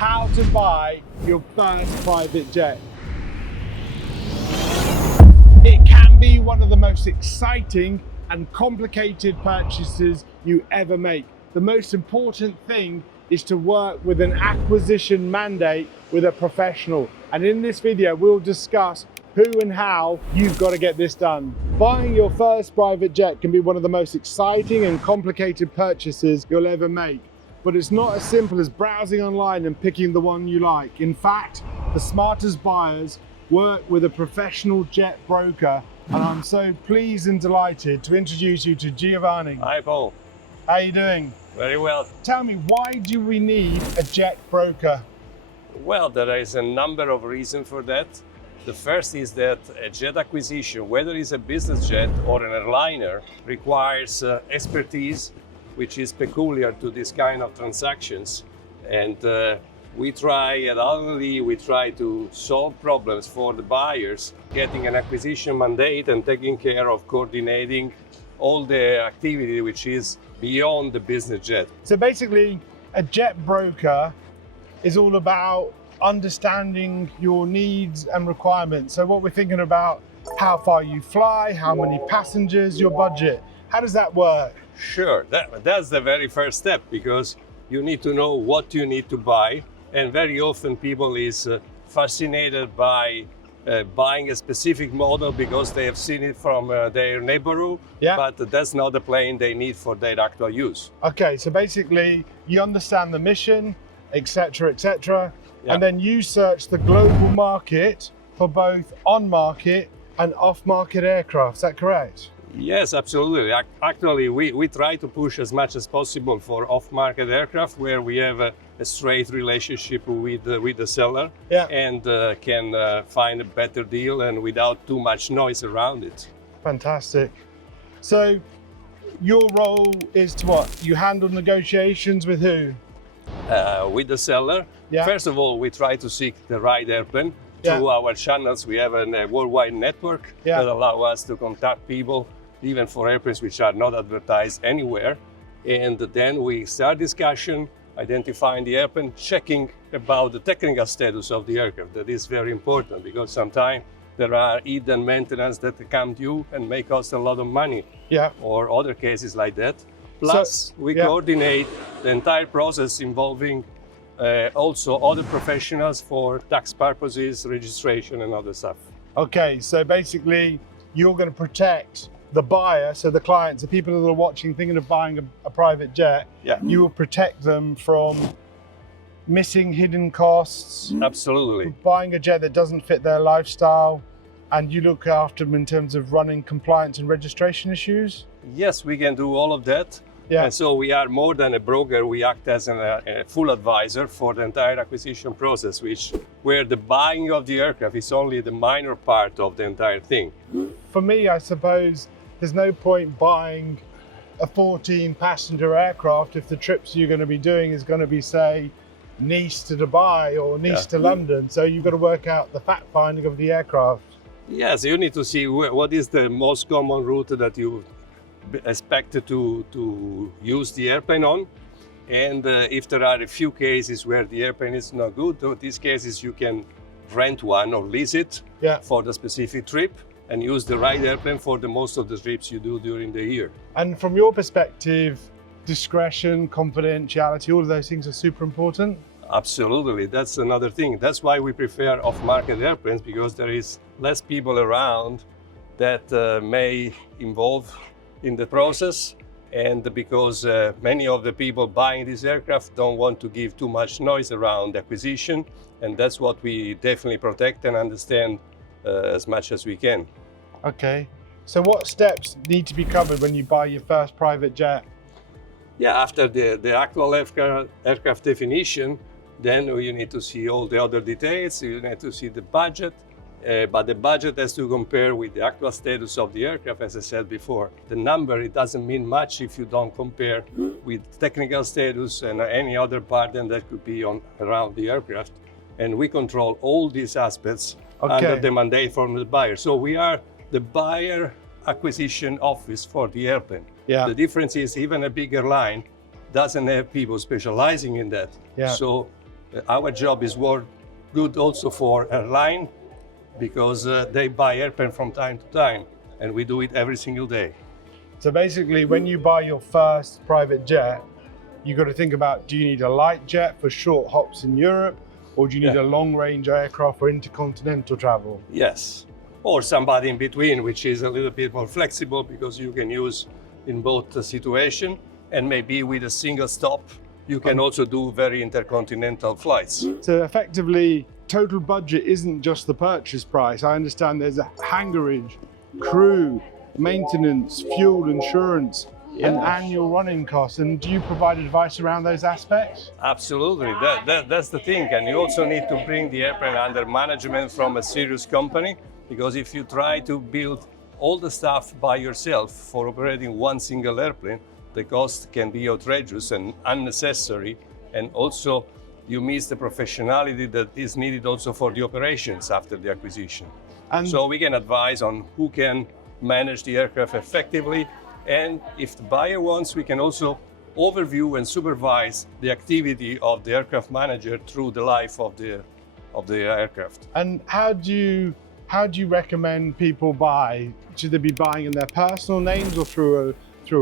How to buy your first private jet. It can be one of the most exciting and complicated purchases you ever make. The most important thing is to work with an acquisition mandate with a professional. And in this video, we'll discuss who and how you've got to get this done. Buying your first private jet can be one of the most exciting and complicated purchases you'll ever make. But it's not as simple as browsing online and picking the one you like. In fact, the smartest buyers work with a professional jet broker, and I'm so pleased and delighted to introduce you to Giovanni. Hi, Paul. How are you doing? Very well. Tell me, why do we need a jet broker? Well, there is a number of reasons for that. The first is that a jet acquisition, whether it's a business jet or an airliner, requires expertise, which is peculiar to this kind of transactions. And we try at Hald Lie, we try to solve problems for the buyers, getting an acquisition mandate and taking care of coordinating all the activity which is beyond the business jet. So basically, a jet broker is all about understanding your needs and requirements. So what we're thinking about, how far you fly, how many passengers, your budget. How does that work? Sure, that's the very first step, because you need to know what you need to buy. And very often people is fascinated by buying a specific model because they have seen it from their neighborhood, but that's not the plane they need for their actual use. Okay, so basically you understand the mission, etc., etc., and then you search the global market for both on-market and off-market aircraft. Is that correct? Yes, absolutely. Actually, we try to push as much as possible for off-market aircraft where we have a straight relationship with the seller and can find a better deal and without too much noise around it. Fantastic. So your role is to what? You handle negotiations with who? With the seller. First of all, we try to seek the right airplane. Through our channels, we have a worldwide network that allow us to contact people, even for airplanes which are not advertised anywhere. And then we start discussion, identifying the airplane, checking about the technical status of the aircraft. That is very important because sometimes there are hidden maintenance that come due and may cost a lot of money, or other cases like that. Plus, we coordinate the entire process involving also other professionals for tax purposes, registration and other stuff. Okay, so basically you're going to protect the buyer, so the clients, the people that are watching thinking of buying a private jet, you will protect them from missing hidden costs. Absolutely. Buying a jet that doesn't fit their lifestyle, and you look after them in terms of running compliance and registration issues? Yes, we can do all of that. And so we are more than a broker, we act as a full advisor for the entire acquisition process, where the buying of the aircraft is only the minor part of the entire thing. For me, I suppose there's no point buying a 14-passenger aircraft if the trips you're going to be doing is going to be, say, Nice to Dubai or Nice to London. So you've got to work out the fact finding of the aircraft. Yes, you need to see what is the most common route that you expected to use the airplane on, and if there are a few cases where the airplane is not good, in these cases you can rent one or lease it for the specific trip and use the right airplane for the most of the trips you do during the year. And from your perspective, discretion, confidentiality, all of those things are super important? Absolutely, that's another thing. That's why we prefer off-market airplanes, because there is less people around that may involve in the process, and because many of the people buying this aircraft don't want to give too much noise around the acquisition, and that's what we definitely protect and understand as much as we can. Okay, so what steps need to be covered when you buy your first private jet? After the actual aircraft definition, then you need to see all the other details, you need to see the budget, but the budget has to compare with the actual status of the aircraft, as I said before. The number, it doesn't mean much if you don't compare with technical status and any other part that could be around the aircraft. And we control all these aspects under the mandate from the buyer. So we are the buyer acquisition office for the airplane. The difference is even a bigger line doesn't have people specializing in that. So Our job is good also for airline because they buy airplane from time to time, and we do it every single day. So basically, when you buy your first private jet, you got to think about, do you need a light jet for short hops in Europe, or do you need a long-range aircraft for intercontinental travel? Yes, or somebody in between, which is a little bit more flexible because you can use in both situation, and maybe with a single stop, you can also do very intercontinental flights. So effectively, total budget isn't just the purchase price. I understand there's a hangarage, crew, maintenance, fuel, insurance, and annual running costs. And do you provide advice around those aspects? Absolutely, that's the thing. And you also need to bring the airplane under management from a serious company, because if you try to build all the stuff by yourself for operating one single airplane, the cost can be outrageous and unnecessary, and also you miss the professionality that is needed also for the operations after the acquisition. And so we can advise on who can manage the aircraft effectively, and if the buyer wants, we can also overview and supervise the activity of the aircraft manager through the life of the aircraft. And how do you recommend people buy? Should they be buying in their personal names or through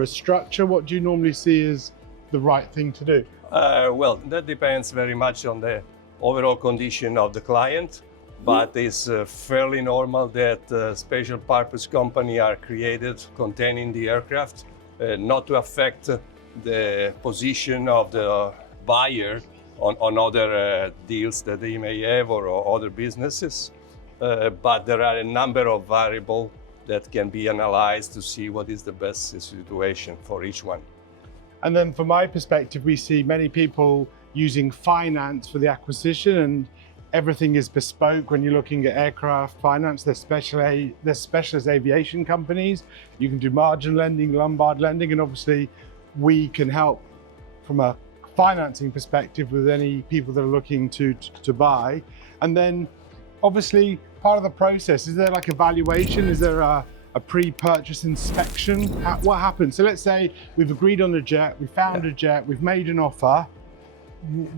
a structure? What do you normally see as the right thing to do? Well, that depends very much on the overall condition of the client, but it's fairly normal that special purpose company are created containing the aircraft, not to affect the position of the buyer on other deals that they may have or other businesses. But there are a number of variables that can be analyzed to see what is the best situation for each one. And then from my perspective, we see many people using finance for the acquisition, and everything is bespoke when you're looking at aircraft finance. They're specialist aviation companies. You can do margin lending, Lombard lending, and obviously we can help from a financing perspective with any people that are looking to buy. And then obviously part of the process, is there like a valuation? Is there a pre-purchase inspection? What happens? So let's say we've agreed on a jet, we found a jet, we've made an offer.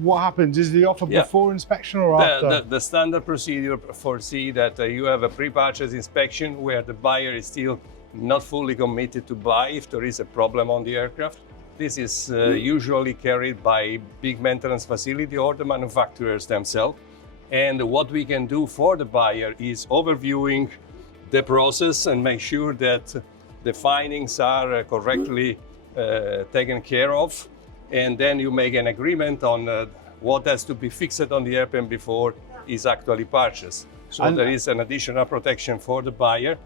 What happens? Is the offer before inspection or after? The standard procedure foresee that you have a pre-purchase inspection where the buyer is still not fully committed to buy if there is a problem on the aircraft. This is usually carried by big maintenance facility or the manufacturers themselves. And what we can do for the buyer is overviewing the process and make sure that the findings are correctly taken care of. And then you make an agreement on what has to be fixed on the airplane before it's actually purchased. So there is an additional protection for the buyer,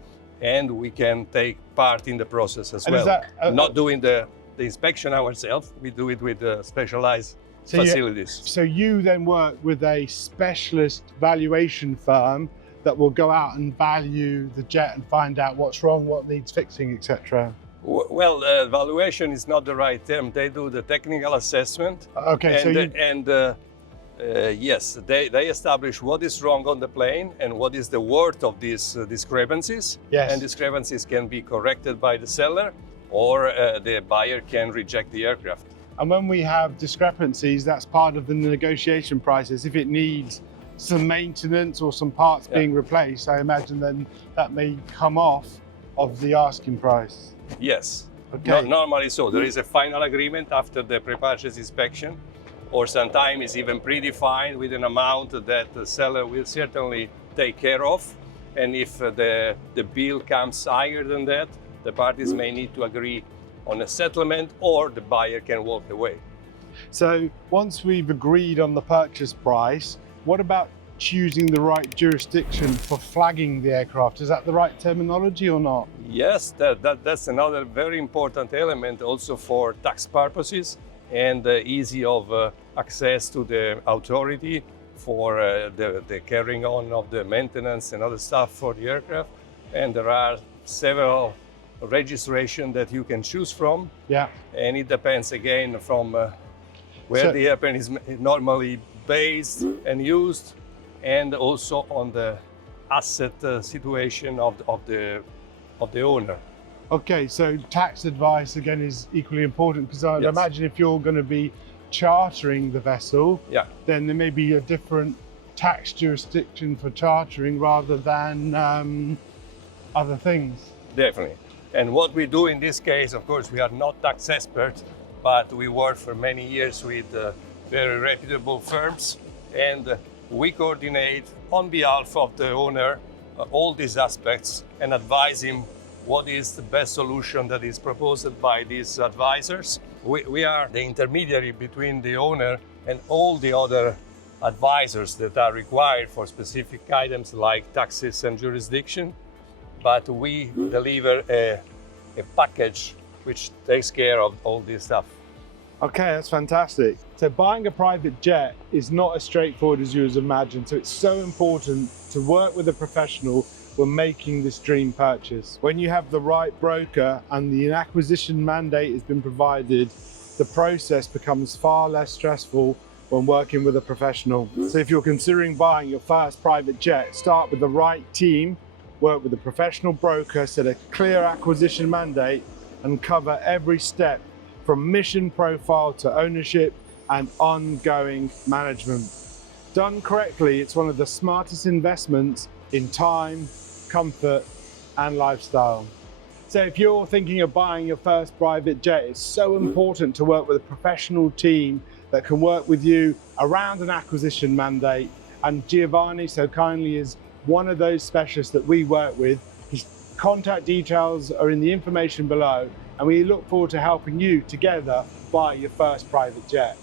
and we can take part in the process as well. Not doing the inspection ourselves, we do it with specialized facilities. So you then work with a specialist valuation firm that will go out and value the jet and find out what's wrong, what needs fixing, etc. Well, valuation is not the right term. They do the technical assessment. Okay, yes, they establish what is wrong on the plane and what is the worth of these discrepancies. Yes. And discrepancies can be corrected by the seller, or the buyer can reject the aircraft. And when we have discrepancies, that's part of the negotiation process. If it needs some maintenance or some parts being replaced, I imagine then that may come off of the asking price. Yes, okay. Normally so. There is a final agreement after the pre-purchase inspection, or sometimes it's even predefined with an amount that the seller will certainly take care of. And if the bill comes higher than that, the parties may need to agree on a settlement, or the buyer can walk away. So once we've agreed on the purchase price, what about choosing the right jurisdiction for flagging the aircraft? Is that the right terminology or not? Yes, that's another very important element also for tax purposes and easy of access to the authority for the carrying on of the maintenance and other stuff for the aircraft. And there are several registration that you can choose from. Yeah. And it depends again from where the airplane is normally based and used, and also on the asset situation of the owner. Okay, so tax advice again is equally important, because I'd imagine if you're going to be chartering the vessel, Yeah. then there may be a different tax jurisdiction for chartering rather than other things. Definitely. And what we do in this case, of course, we are not tax experts, but we work for many years with very reputable firms, and we coordinate on behalf of the owner all these aspects and advise him what is the best solution that is proposed by these advisors. We are the intermediary between the owner and all the other advisors that are required for specific items like taxes and jurisdiction, but we deliver a package which takes care of all this stuff. Okay, that's fantastic. So buying a private jet is not as straightforward as you imagine. So it's so important to work with a professional when making this dream purchase. When you have the right broker and the acquisition mandate has been provided, the process becomes far less stressful when working with a professional. So if you're considering buying your first private jet, start with the right team, work with a professional broker, set a clear acquisition mandate, and cover every step from mission profile to ownership and ongoing management. Done correctly, it's one of the smartest investments in time, comfort, and lifestyle. So if you're thinking of buying your first private jet, it's so important to work with a professional team that can work with you around an acquisition mandate. And Giovanni so kindly is one of those specialists that we work with. His contact details are in the information below, and we look forward to helping you together buy your first private jet.